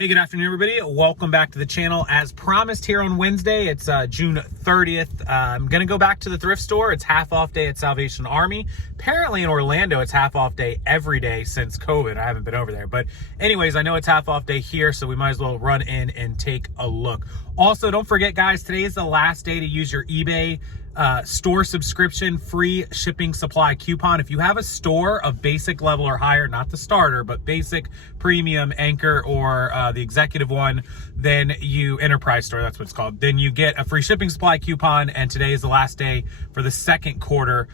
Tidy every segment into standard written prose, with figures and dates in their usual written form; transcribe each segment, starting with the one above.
Hey, good afternoon, everybody. Welcome back to the channel. As promised here on Wednesday, it's June 30th. I'm going to go back to the thrift store. It's half off day at Salvation Army. Apparently in Orlando, it's half off day every day since COVID. I haven't been over there. But anyways, I know it's half off day here, so we might as well run in and take a look. Also, don't forget, guys, today is the last day to use your eBay store subscription free shipping supply coupon. If you have a store of basic level or higher, not the starter, but basic, premium, anchor, or the executive one, then you, enterprise store, that's what it's called, then you get a free shipping supply coupon. And today is the last day for the second quarter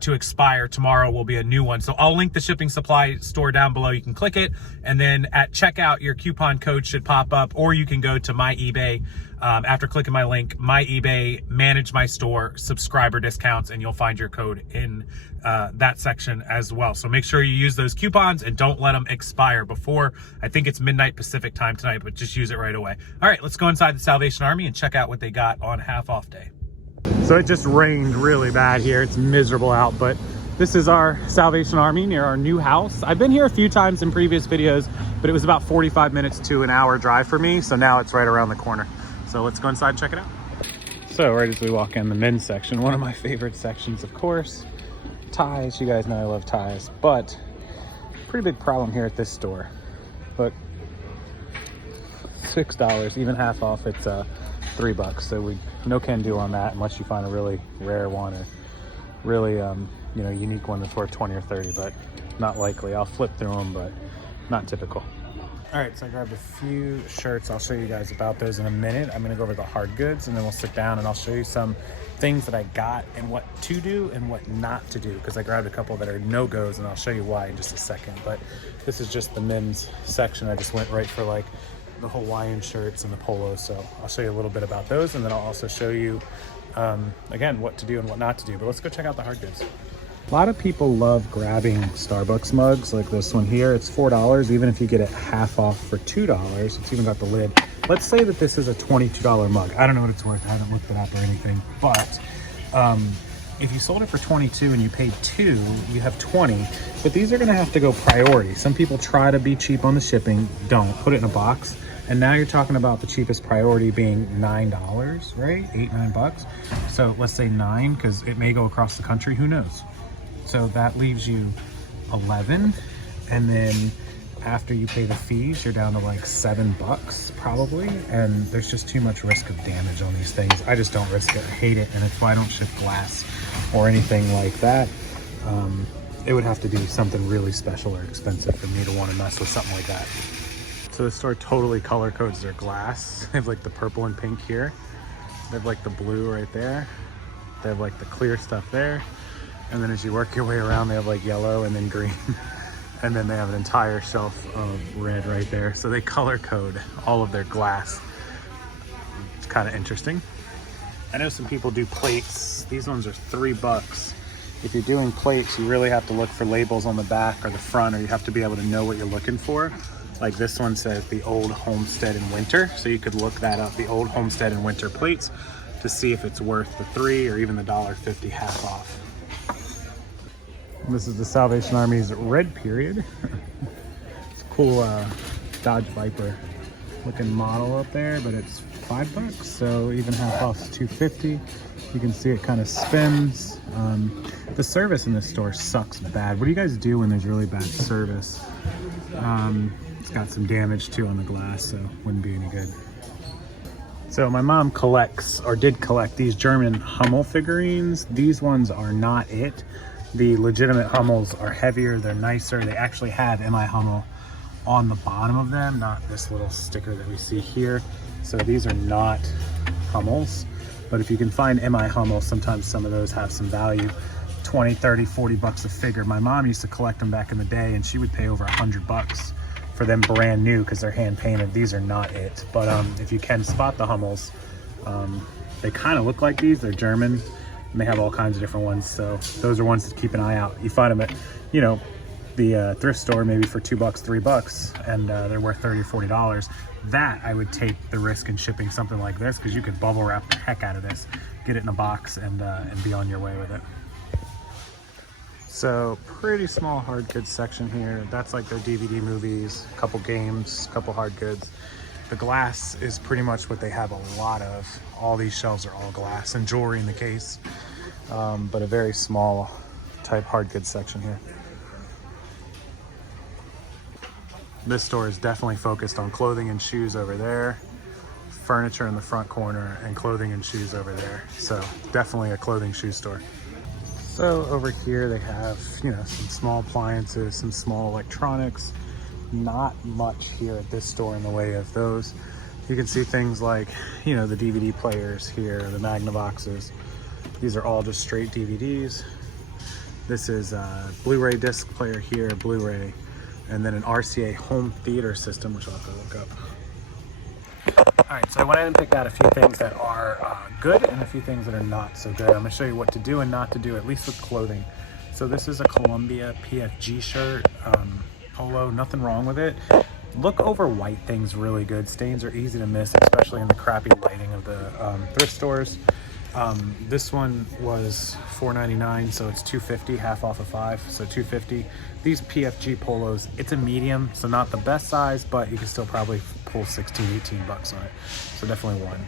to expire. Tomorrow will be a new one. So I'll link the shipping supply store down below. You can click it, and then at checkout, your coupon code should pop up, or you can go to my eBay. After clicking my link, my eBay, manage my store, subscriber discounts, and you'll find your code in that section as well. So make sure you use those coupons and don't let them expire before, I think it's midnight Pacific time tonight, but just use it right away. All right, let's go inside the Salvation Army and check out what they got on half off day. So it just rained really bad here. It's miserable out, but this is our Salvation Army near our new house. I've been here a few times in previous videos, but it was about 45 minutes to an hour drive for me. So now it's right around the corner. So let's go inside and check it out. So right as we walk in the men's section, one of my favorite sections, of course, ties. You guys know I love ties, but pretty big problem here at this store. But $6, even half off, it's $3. So we no can do on that unless you find a really rare one or really unique one that's worth 20 or 30, but not likely. I'll flip through them, but not typical. All right, so I grabbed a few shirts. I'll show you guys about those in a minute. I'm gonna go over the hard goods, and then we'll sit down and I'll show you some things that I got and what to do and what not to do, because I grabbed a couple that are no-goes, and I'll show you why in just a second. But this is just the men's section. I just went right for like the Hawaiian shirts and the polos, so I'll show you a little bit about those, and then I'll also show you, again, what to do and what not to do. But let's go check out the hard goods. A lot of people love grabbing Starbucks mugs like this one here. It's $4, even if you get it half off for $2. It's even got the lid. Let's say that this is a $22 mug. I don't know what it's worth. I haven't looked it up or anything. But if you sold it for $22 and you paid $2, you have $20. But these are going to have to go priority. Some people try to be cheap on the shipping. Don't. Put it in a box. And now you're talking about the cheapest priority being $9, right? $8-9. So let's say 9, because it may go across the country. Who knows? So that leaves you 11, and then after you pay the fees, you're down to like $7 probably, and there's just too much risk of damage on these things. I just don't risk it. I hate it, and it's why I don't ship glass or anything like that. It would have to be something really special or expensive for me to want to mess with something like that. So the store totally color codes their glass. They have like the purple and pink here. They have like the blue right there. They have like the clear stuff there. And then as you work your way around, they have like yellow and then green. And then they have an entire shelf of red right there. So they color code all of their glass. It's kind of interesting. I know some people do plates. These ones are $3. If you're doing plates, you really have to look for labels on the back or the front, or you have to be able to know what you're looking for. Like this one says the Old Homestead in Winter. So you could look that up, the Old Homestead in Winter plates, to see if it's worth the $3 or even the $1.50 half off. This is the Salvation Army's red period. It's a cool Dodge Viper looking model up there, but it's $5, so even half off is $2.50. You can see it kind of spins. The service in this store sucks bad. What do you guys do when there's really bad service? It's got some damage too on the glass, so wouldn't be any good. So my mom collects, or did collect, these German Hummel figurines. These ones are not it. The legitimate Hummels are heavier, they're nicer. They actually have MI Hummel on the bottom of them, not this little sticker that we see here. So these are not Hummels, but if you can find MI Hummel, sometimes some of those have some value. 20, 30, 40 bucks a figure. My mom used to collect them back in the day, and she would pay over $100 for them brand new because they're hand painted. These are not it, but if you can spot the Hummels, they kind of look like these. They're German. And they have all kinds of different ones, so those are ones to keep an eye out. You find them at, the thrift store maybe for $2, $3, and they're worth $30 or $40. That I would take the risk in shipping something like this, because you could bubble wrap the heck out of this, get it in a box, and be on your way with it. So pretty small hard goods section here. That's like their DVD movies, a couple games, a couple hard goods. The glass is pretty much what they have a lot of. All these shelves are all glass, and jewelry in the case, but a very small type hard goods section here. This store is definitely focused on clothing and shoes over there, furniture in the front corner, and clothing and shoes over there. So definitely a clothing shoe store. So over here they have, you know, some small appliances, some small electronics. Not much here at this store in the way of those. You can see things like, you know, the DVD players here, the Magnavoxes. These are all just straight DVDs. This is a Blu-ray disc player here, Blu-ray, and then an RCA home theater system, which I'll have to look up. All right, so I went ahead and picked out a few things that are good and a few things that are not so good. I'm gonna show you what to do and not to do, at least with clothing. So this is a Columbia PFG shirt, polo, nothing wrong with it. Look over white things really good. Stains are easy to miss, especially in the crappy lighting of the thrift stores. This one was $4.99, so it's $2.50, half off of $5, so $2.50. These PFG polos, it's a medium, so not the best size, but you can still probably pull 16, 18 bucks on it. So definitely one.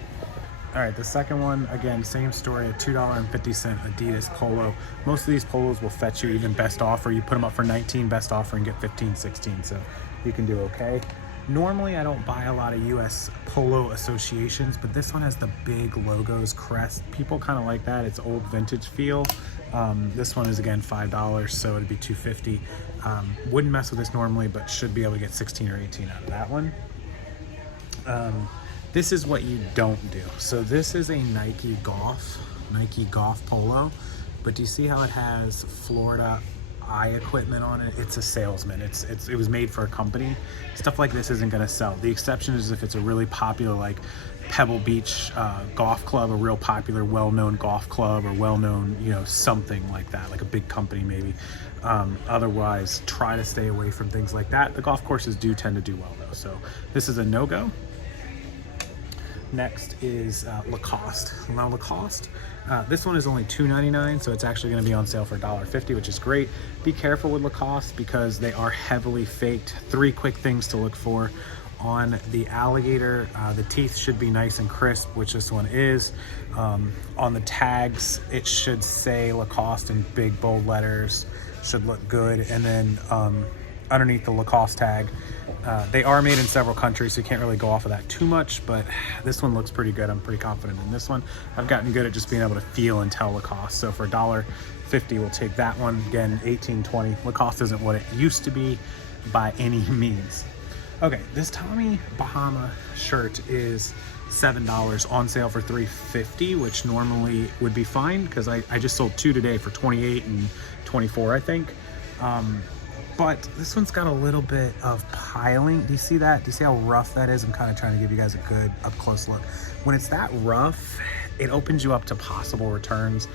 All right, the second one, again, same story, a $2.50 Adidas polo. Most of these polos will fetch you even best offer. You put them up for 19 best offer and get 15, 16, so you can do okay. Normally, I don't buy a lot of US polo associations, but this one has the big logos, crest. People kind of like that. It's old vintage feel. This one is, again, $5, so it'd be $2.50. Wouldn't mess with this normally, but should be able to get 16 or 18 out of that one. This is what you don't do. So this is a Nike Golf polo, but do you see how it has Florida eye equipment on it? It's a salesman. It was made for a company. Stuff like this isn't going to sell. The exception is if it's a really popular, like Pebble Beach golf club, a real popular, well-known golf club, or well-known, you know, something like that, like a big company maybe. Otherwise, try to stay away from things like that. The golf courses do tend to do well though, so this is a no-go. Next is Lacoste. Now Lacoste, this one is only $2.99, so it's actually going to be on sale for $1.50, which is great. Be careful with Lacoste because they are heavily faked. 3 quick things to look for. On the alligator, the teeth should be nice and crisp, which this one is. On the tags, it should say Lacoste in big bold letters. Should look good. And then underneath the Lacoste tag, they are made in several countries, so you can't really go off of that too much, but this one looks pretty good. I'm pretty confident in this one. I've gotten good at just being able to feel and tell Lacoste. So for $1.50, we'll take that one. Again, 18, 20. Lacoste isn't what it used to be by any means. Okay, this Tommy Bahama shirt is $7 on sale for $3.50, which normally would be fine because I just sold 2 today for $28 and $24, I think. But this one's got a little bit of piling. Do you see that? Do you see how rough that is? I'm kind of trying to give you guys a good up close look. When it's that rough, it opens you up to possible returns.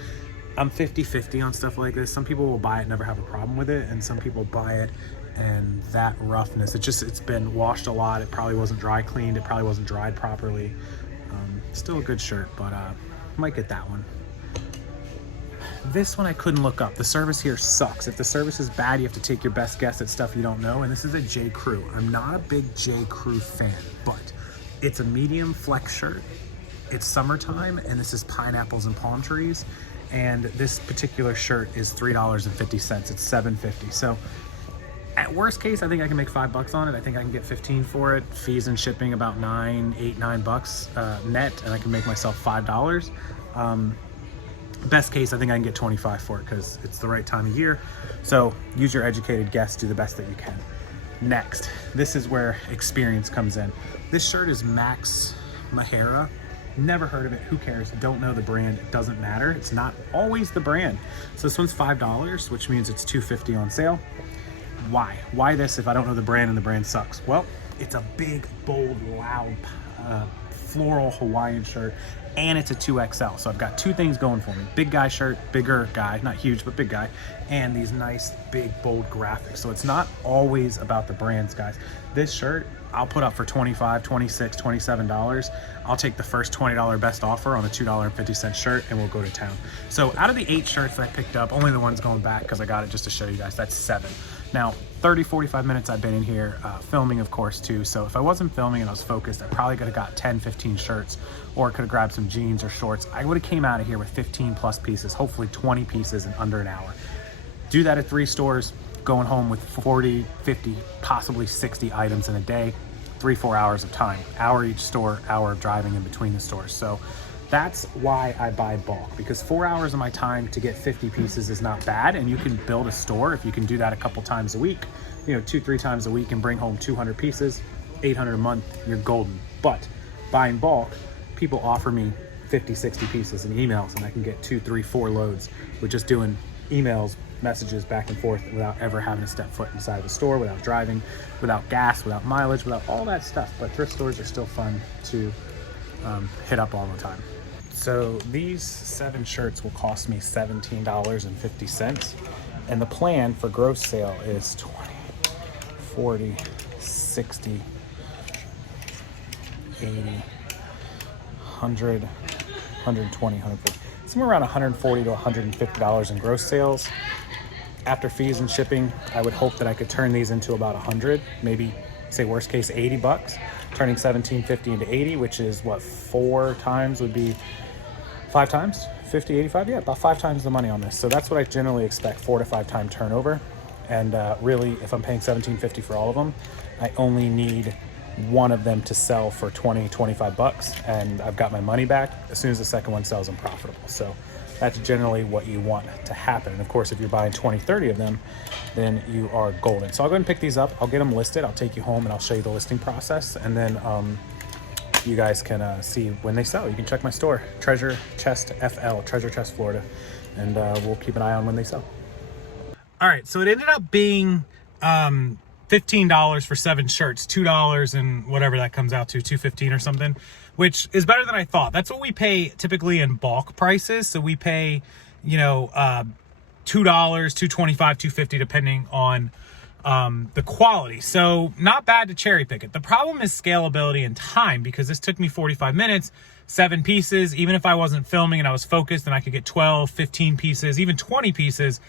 I'm 50-50 on stuff like this. Some people will buy it, never have a problem with it, and some people buy it and that roughness, it's been washed a lot. It probably wasn't dry cleaned. It probably wasn't dried properly. Still a good shirt, but might get that one. This one I couldn't look up. The service here sucks. If the service is bad, you have to take your best guess at stuff you don't know. And this is a J. Crew. I'm not a big J. Crew fan, but it's a medium flex shirt. It's summertime, and this is pineapples and palm trees. And this particular shirt is $3.50. It's $7.50. So at worst case, I think I can make $5 on it. I think I can get 15 for it. Fees and shipping about $9 net, and I can make myself $5. Best case, I think I can get 25 for it because it's the right time of year. So use your educated guess, do the best that you can. Next, this is where experience comes in. This shirt is Max Mahara. Never heard of it, who cares? Don't know the brand, it doesn't matter. It's not always the brand. So this one's $5, which means it's $2.50 on sale. Why? Why this if I don't know the brand and the brand sucks? Well, it's a big, bold, loud, floral Hawaiian shirt, and it's a 2XL. So I've got 2 things going for me. Big guy shirt, bigger guy, not huge, but big guy, and these nice, big, bold graphics. So it's not always about the brands, guys. This shirt I'll put up for $25, $26, $27. I'll take the first $20 best offer on a $2.50 shirt and we'll go to town. So out of the 8 shirts that I picked up, only the one's going back because I got it just to show you guys, that's 7. Now, 30, 45 minutes I've been in here filming, of course, too. So if I wasn't filming and I was focused, I probably could have got 10, 15 shirts, or could have grabbed some jeans or shorts. I would have came out of here with 15 plus pieces, hopefully 20 pieces in under an hour. Do that at 3 stores, going home with 40, 50, possibly 60 items in a day, 3-4 hours of time, hour each store, hour of driving in between the stores. So that's why I buy bulk, because 4 hours of my time to get 50 pieces is not bad. And you can build a store if you can do that a couple times a week, 2-3 times a week, and bring home 200 pieces, 800 a month, you're golden. But buying bulk, people offer me 50, 60 pieces in emails, and I can get 2, 3, 4 loads with just doing emails, messages back and forth without ever having to step foot inside of the store, without driving, without gas, without mileage, without all that stuff. But thrift stores are still fun to hit up all the time. So these 7 shirts will cost me $17.50. And the plan for gross sale is 20, 40, 60, 80, 100, 120, 150. Somewhere around $140 to $150 in gross sales. After fees and shipping, I would hope that I could turn these into about 100, maybe say worst case $80, turning $17.50 into 80, which is what, 4 times would be 5 times, 50, 85, yeah, about 5 times the money on this. So that's what I generally expect, 4 to 5 time turnover. And really, if I'm paying $17.50 for all of them, I only need one of them to sell for 20, 25 bucks, and I've got my money back. As soon as the second one sells, I'm profitable. So that's generally what you want to happen. And of course, if you're buying 20, 30 of them, then you are golden. So I'll go ahead and pick these up. I'll get them listed. I'll take you home and I'll show you the listing process. And then you guys can see when they sell. You can check my store, Treasure Chest FL, Treasure Chest, Florida. And we'll keep an eye on when they sell. All right, so it ended up being $15 for 7 shirts, $2 and whatever that comes out to, $2.15 or something, which is better than I thought. That's what we pay typically in bulk prices. So we pay, $2, $2.25, $2.50, depending on the quality. So not bad to cherry pick it. The problem is scalability and time, because this took me 45 minutes, 7 pieces. Even if I wasn't filming and I was focused and I could get 12, 15 pieces, even 20 pieces,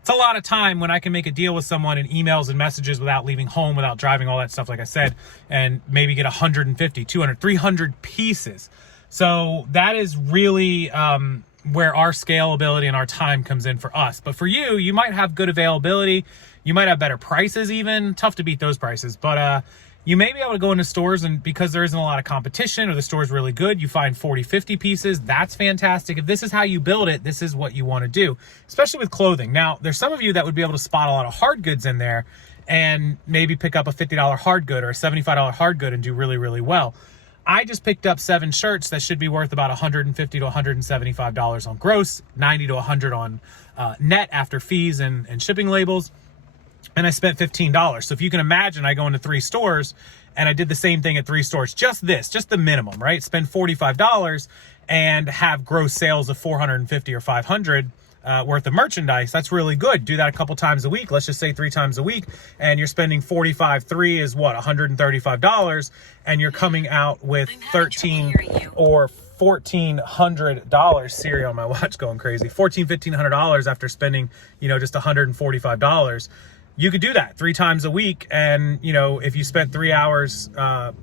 it's a lot of time when I can make a deal with someone in emails and messages without leaving home, without driving, all that stuff, like I said, and maybe get 150, 200, 300 pieces. So that is really where our scalability and our time comes in for us. But for you, you might have good availability. You might have better prices even. Tough to beat those prices. But you may be able to go into stores, and because there isn't a lot of competition or the store's really good, you find 40, 50 pieces. That's fantastic. If this is how you build it, this is what you want to do, especially with clothing. Now, there's some of you that would be able to spot a lot of hard goods in there and maybe pick up a $50 hard good or a $75 hard good and do really, really well. I just picked up 7 shirts that should be worth about $150 to $175 on gross, 90 to 100 on net after fees and shipping labels. And I spent $15. So if you can imagine, I go into 3 stores and I did the same thing at 3 stores, just the minimum, right? Spend $45 and have gross sales of $450 or $500 worth of merchandise. That's really good. Do that a couple times a week. Let's just say 3 times a week, and you're spending 3 is what, $135, and you're coming out with $1,300 or $1,400. Siri on my watch going crazy. $1,500 after spending, just $145. You could do that 3 times a week. And, if you spent 3 hours a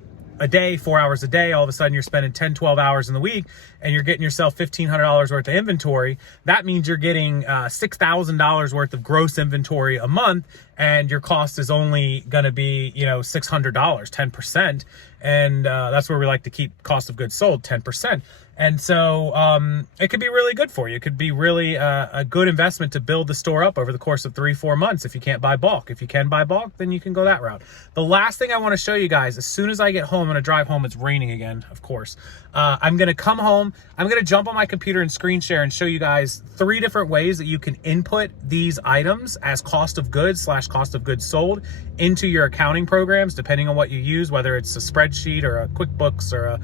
day, 4 hours a day, all of a sudden you're spending 10, 12 hours in the week and you're getting yourself $1,500 worth of inventory. That means you're getting $6,000 worth of gross inventory a month, and your cost is only going to be, $600, 10%. And that's where we like to keep cost of goods sold, 10%. And so it could be really good for you. It could be really a good investment to build the store up over the course of 3-4 months if you can't buy bulk. If you can buy bulk, then you can go that route. The last thing I want to show you guys, as soon as I get home, I'm going to drive home. It's raining again, of course. I'm going to come home. I'm going to jump on my computer and screen share and show you guys 3 different ways that you can input these items as cost of goods / cost of goods sold into your accounting programs, depending on what you use, whether it's a spreadsheet or a QuickBooks or a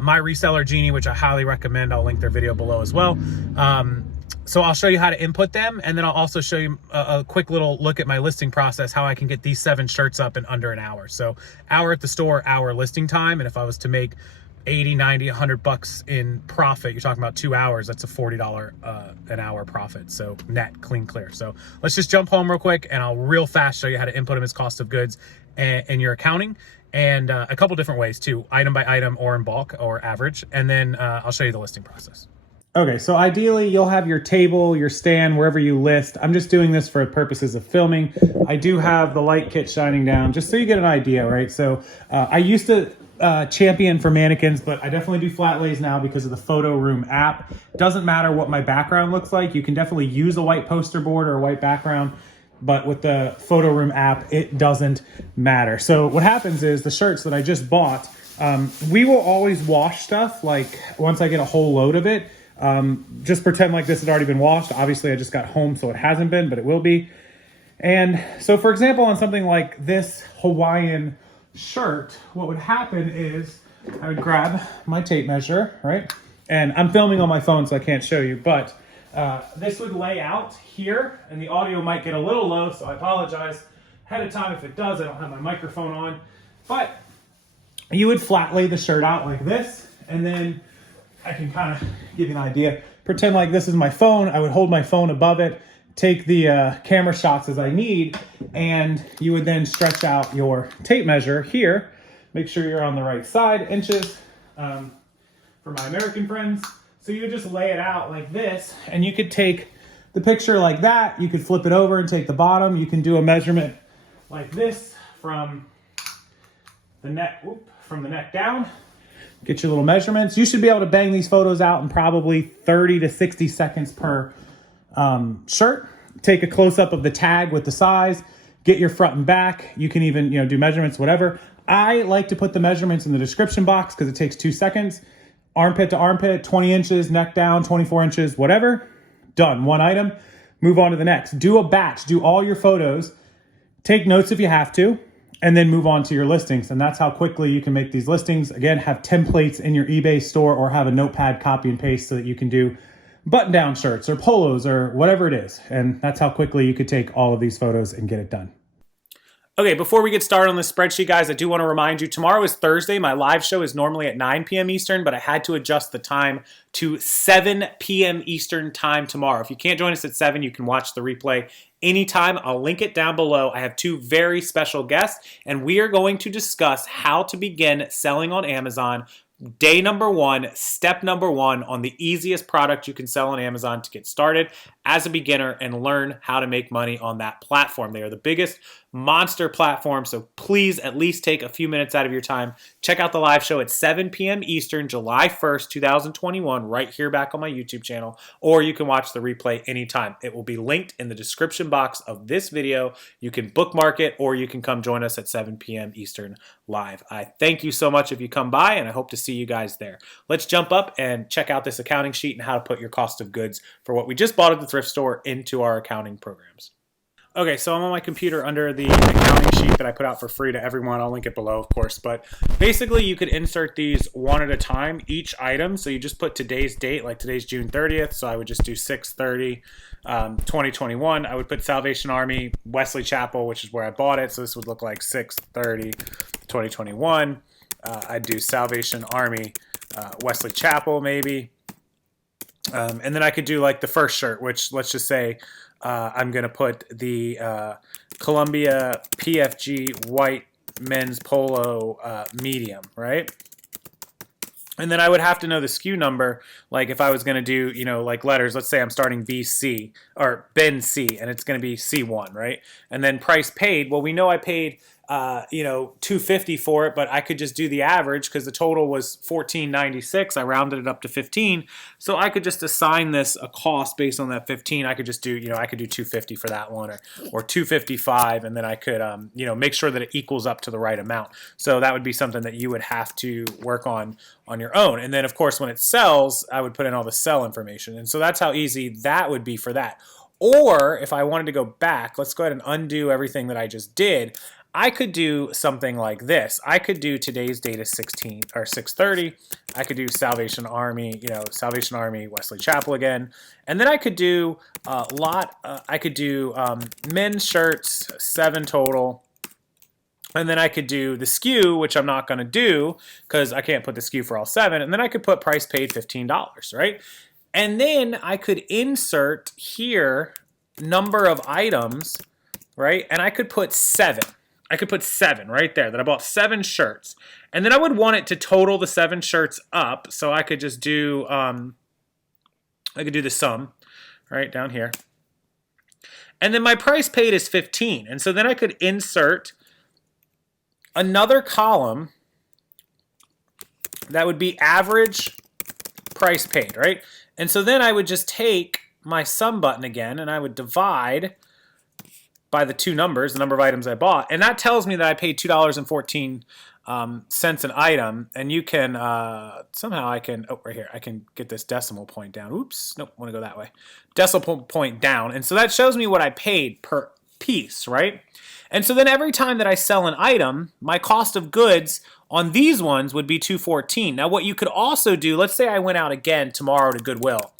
My Reseller Genie, which I highly recommend. I'll link their video below as well. So I'll show you how to input them, and then I'll also show you a quick little look at my listing process, how I can get these 7 shirts up in under an hour. So hour at the store, hour listing time. And if I was to make 80, 90, 100 bucks in profit, you're talking about 2 hours, that's a $40 an hour profit. So net, clean, clear. So let's just jump home real quick, and I'll real fast show you how to input them as cost of goods in your accounting, and a couple different ways too, item by item or in bulk or average. And then I'll show you the listing process. Okay, so ideally you'll have your table, your stand, wherever you list. I'm just doing this for purposes of filming. I do have the light kit shining down just so you get an idea, right? So I used to champion for mannequins, but I definitely do flat lays now because of the Photo Room app. Doesn't matter what my background looks like. You can definitely use a white poster board or a white background, but with the Photo Room app, it doesn't matter. So what happens is the shirts that I just bought, we will always wash stuff. Like once I get a whole load of it, just pretend like this had already been washed. Obviously I just got home, so it hasn't been, but it will be. And so for example, on something like this Hawaiian shirt, what would happen is I would grab my tape measure, right? And I'm filming on my phone, so I can't show you, but this would lay out here, and the audio might get a little low, so I apologize ahead of time if it does. I don't have my microphone on, but you would flat lay the shirt out like this, and then I can kind of give you an idea. Pretend like this is my phone. I would hold my phone above it, take the camera shots as I need, and you would then stretch out your tape measure here. Make sure you're on the right side, inches, for my American friends. So you would just lay it out like this, and you could take the picture like that. You could flip it over and take the bottom. You can do a measurement like this from the neck, from the neck down. Get your little measurements. You should be able to bang these photos out in probably 30 to 60 seconds per shirt. Take a close-up of the tag with the size. Get your front and back. You can even do measurements, whatever. I like to put the measurements in the description box because it takes 2 seconds. Armpit to armpit, 20 inches, neck down, 24 inches, whatever. Done. One item. Move on to the next. Do a batch. Do all your photos. Take notes if you have to, and then move on to your listings. And that's how quickly you can make these listings. Again, have templates in your eBay store or have a notepad copy and paste so that you can do button-down shirts or polos or whatever it is. And that's how quickly you could take all of these photos and get it done. Okay, before we get started on this spreadsheet, guys, I do want to remind you, tomorrow is Thursday. My live show is normally at 9 p.m. Eastern, but I had to adjust the time to 7 p.m. Eastern time tomorrow. If you can't join us at 7, you can watch the replay anytime. I'll link it down below. I have 2 very special guests, and we are going to discuss how to begin selling on Amazon. Day number 1, step number 1 on the easiest product you can sell on Amazon to get started as a beginner and learn how to make money on that platform. They are the biggest monster platform, so please at least take a few minutes out of your time. Check out the live show at 7 p.m. Eastern, July 1st, 2021, right here back on my YouTube channel, or you can watch the replay anytime. It will be linked in the description box of this video. You can bookmark it, or you can come join us at 7 p.m. Eastern live. I thank you so much if you come by, and I hope to see you guys there. Let's jump up and check out this accounting sheet and how to put your cost of goods for what we just bought at the thrift store into our accounting programs. Okay, so I'm on my computer under the accounting sheet that I put out for free to everyone. I'll link it below, of course. But basically, you could insert these one at a time, each item. So you just put today's date, like today's June 30th. So I would just do 6/30, 2021. I would put Salvation Army, Wesley Chapel, which is where I bought it. So this would look like 6/30, 2021. I'd do Salvation Army, Wesley Chapel, maybe. And then I could do like the first shirt, which let's just say I'm going to put the Columbia PFG white men's polo medium, right? And then I would have to know the SKU number, like if I was going to do, like letters, let's say I'm starting BC or Ben C, and it's going to be C1, right? And then price paid, well, we know I paid $250 for it, but I could just do the average because the total was $14.96. I rounded it up to 15, so I could just assign this a cost based on that 15. I could just do, I could do $250 for that one, or $255, and then I could, make sure that it equals up to the right amount. So that would be something that you would have to work on your own. And then, of course, when it sells, I would put in all the sell information, and so that's how easy that would be for that. Or if I wanted to go back, let's go ahead and undo everything that I just did. I could do something like this. I could do today's date is 16 or 6:30. I could do Salvation Army, Salvation Army, Wesley Chapel again, and then I could do I could do men's shirts, 7 total. And then I could do the SKU, which I'm not going to do because I can't put the SKU for all 7. And then I could put price paid $15, right? And then I could insert here number of items, right? And I could put 7. I could put 7 right there, that I bought 7 shirts. And then I would want it to total the 7 shirts up. So I could just do, I could do the sum right down here. And then my price paid is 15. And so then I could insert another column that would be average price paid, right? And so then I would just take my sum button again and I would divide by the 2 numbers, the number of items I bought, and that tells me that I paid $2.14 an item. And you can somehow I can right here I can get this decimal point down. Oops, nope, I want to go that way. Decimal point down, and so that shows me what I paid per piece, right? And so then every time that I sell an item, my cost of goods on these ones would be $2.14. Now what you could also do, let's say I went out again tomorrow to Goodwill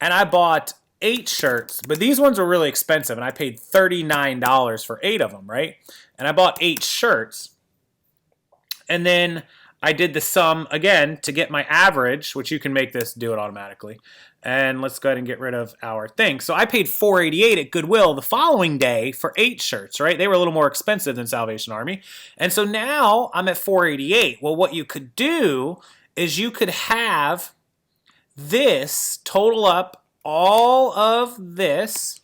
and I bought 8 shirts, but these ones were really expensive and I paid $39 for 8 of them, right? And I bought 8 shirts. And then I did the sum again to get my average, which you can make this do it automatically. And let's go ahead and get rid of our thing. So I paid $4.88 at Goodwill the following day for 8 shirts, right? They were a little more expensive than Salvation Army. And so now I'm at $4.88. Well, what you could do is you could have this total up all of this,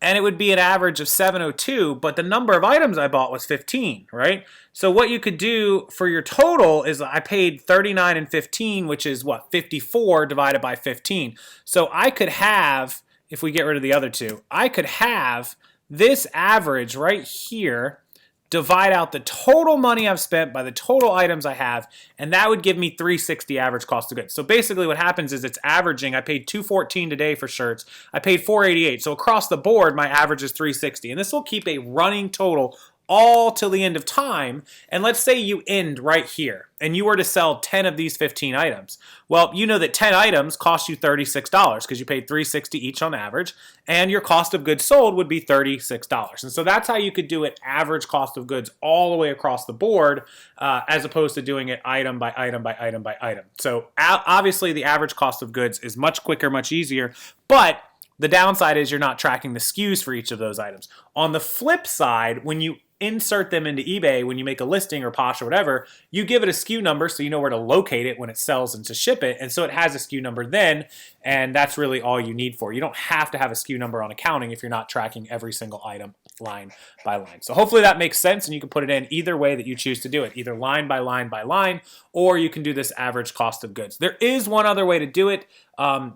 and it would be an average of 702, but the number of items I bought was 15, right? So what you could do for your total is I paid 39 and 15, which is what, 54 divided by 15. So I could have, if we get rid of the other 2, I could have this average right here divide out the total money I've spent by the total items I have, and that would give me $3.60 average cost of goods. So basically what happens is it's averaging. I paid $2.14 today for shirts. I paid $4.88. So across the board, my average is $3.60. And this will keep a running total all till the end of time. And let's say you end right here and you were to sell 10 of these 15 items. Well, you know that 10 items cost you $36 because you paid $3.60 each on average, and your cost of goods sold would be $36. And so that's how you could do it average cost of goods all the way across the board, as opposed to doing it item by item by item by item. So obviously the average cost of goods is much quicker, much easier, but the downside is you're not tracking the SKUs for each of those items. On the flip side, when you insert them into eBay, when you make a listing or Posh or whatever, you give it a SKU number so you know where to locate it when it sells and to ship it. And so it has a SKU number then, and that's really all you need for it. You don't have to have a SKU number on accounting if you're not tracking every single item line by line. So hopefully that makes sense, and you can put it in either way that you choose to do it, either line by line by line, or you can do this average cost of goods. There is one other way to do it,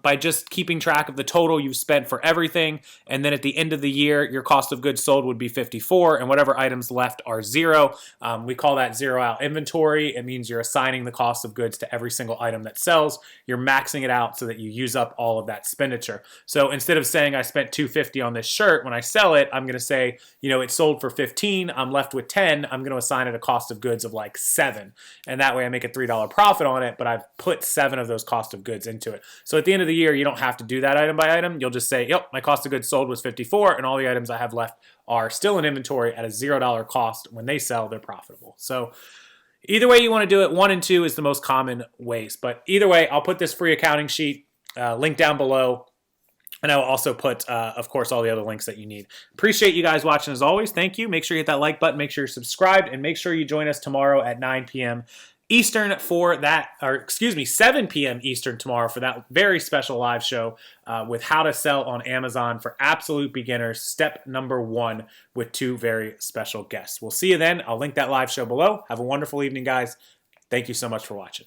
by just keeping track of the total you've spent for everything, and then at the end of the year, your cost of goods sold would be 54, and whatever items left are 0. We call that zero out inventory. It means you're assigning the cost of goods to every single item that sells. You're maxing it out so that you use up all of that expenditure. So instead of saying I spent $2.50 on this shirt, when I sell it, I'm going to say, it sold for 15, I'm left with 10, I'm going to assign it a cost of goods of like 7. And that way I make a $3 profit on it, but I've put 7 of those cost of goods into it. So at the end of the year, you don't have to do that item by item. You'll just say, yep, my cost of goods sold was 54, and all the items I have left are still in inventory at a $0 cost. When they sell, they're profitable. So either way you want to do it, 1 and 2 is the most common ways. But either way, I'll put this free accounting sheet link down below. And I will also put, of course, all the other links that you need. Appreciate you guys watching as always. Thank you. Make sure you hit that like button. Make sure you're subscribed. And make sure you join us tomorrow at 9 p.m. Eastern for that, or excuse me, 7 p.m. Eastern tomorrow for that very special live show with how to sell on Amazon for absolute beginners, step number 1, with 2 very special guests. We'll see you then. I'll link that live show below. Have a wonderful evening, guys. Thank you so much for watching.